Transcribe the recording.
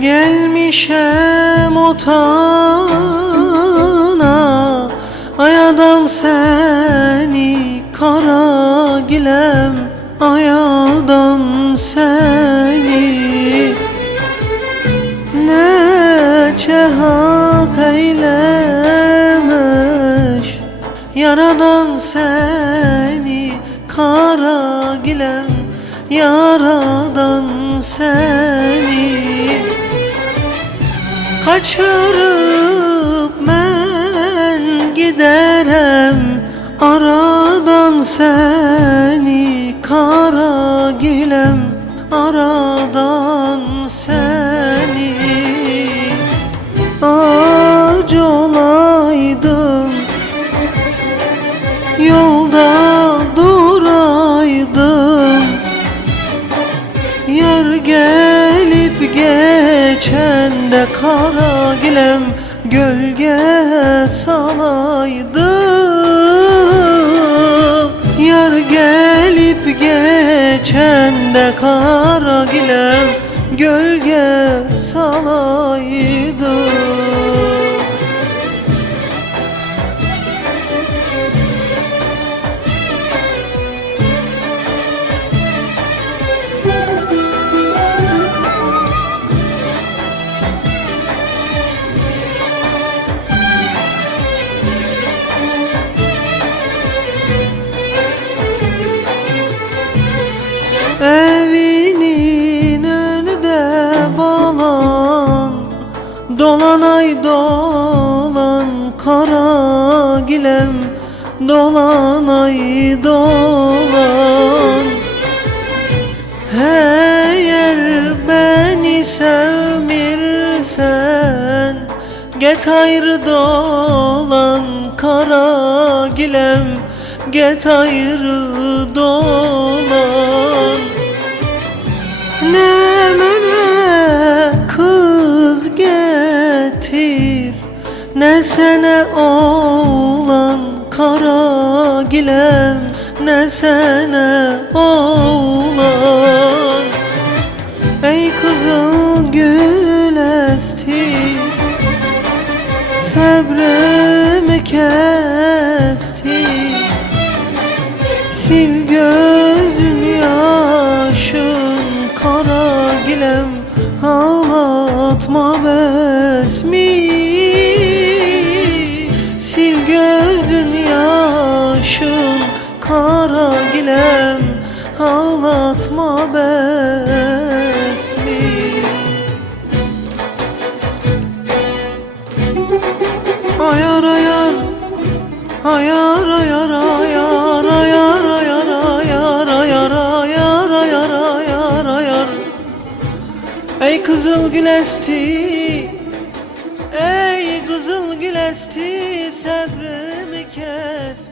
Gelmişem otana, ay adam seni, kara gilem, ay adam seni. Neçe hak eylemiş yaradan seni, kara gilem, yaradan seni. Kaçırıp men giderem aradan seni, kara gilem, aradan seni. Ağaç olaydım, yolda duraydım, yar gelip geçen de kara gilem gölge salaydım. Yar gelip geçen de kara gilem gölge salaydım. Evinin önünde balan, dolan ay dolan, kara gilem, dolan ay dolan. Eğer beni sevmirsen, get ayrı dolan, kara gilem, get ayrı dolan. Ne mene kız getir, ne sene oğlan, kara gilem, ne sene oğlan. Ey kızıl gül esti, sabrımı kesti, sil gözün yaşın, kara gilem, ağlatma besmi. Sil gözün yaşın, kara gilem, ağlatma besmi. Ayar ayar, ayar ayar, ayar ayar, ayar ayar, ayar ayar, ayar ayar, ayar. Ey kızıl gül esti, ey kızıl gül esti, sabrımı kes.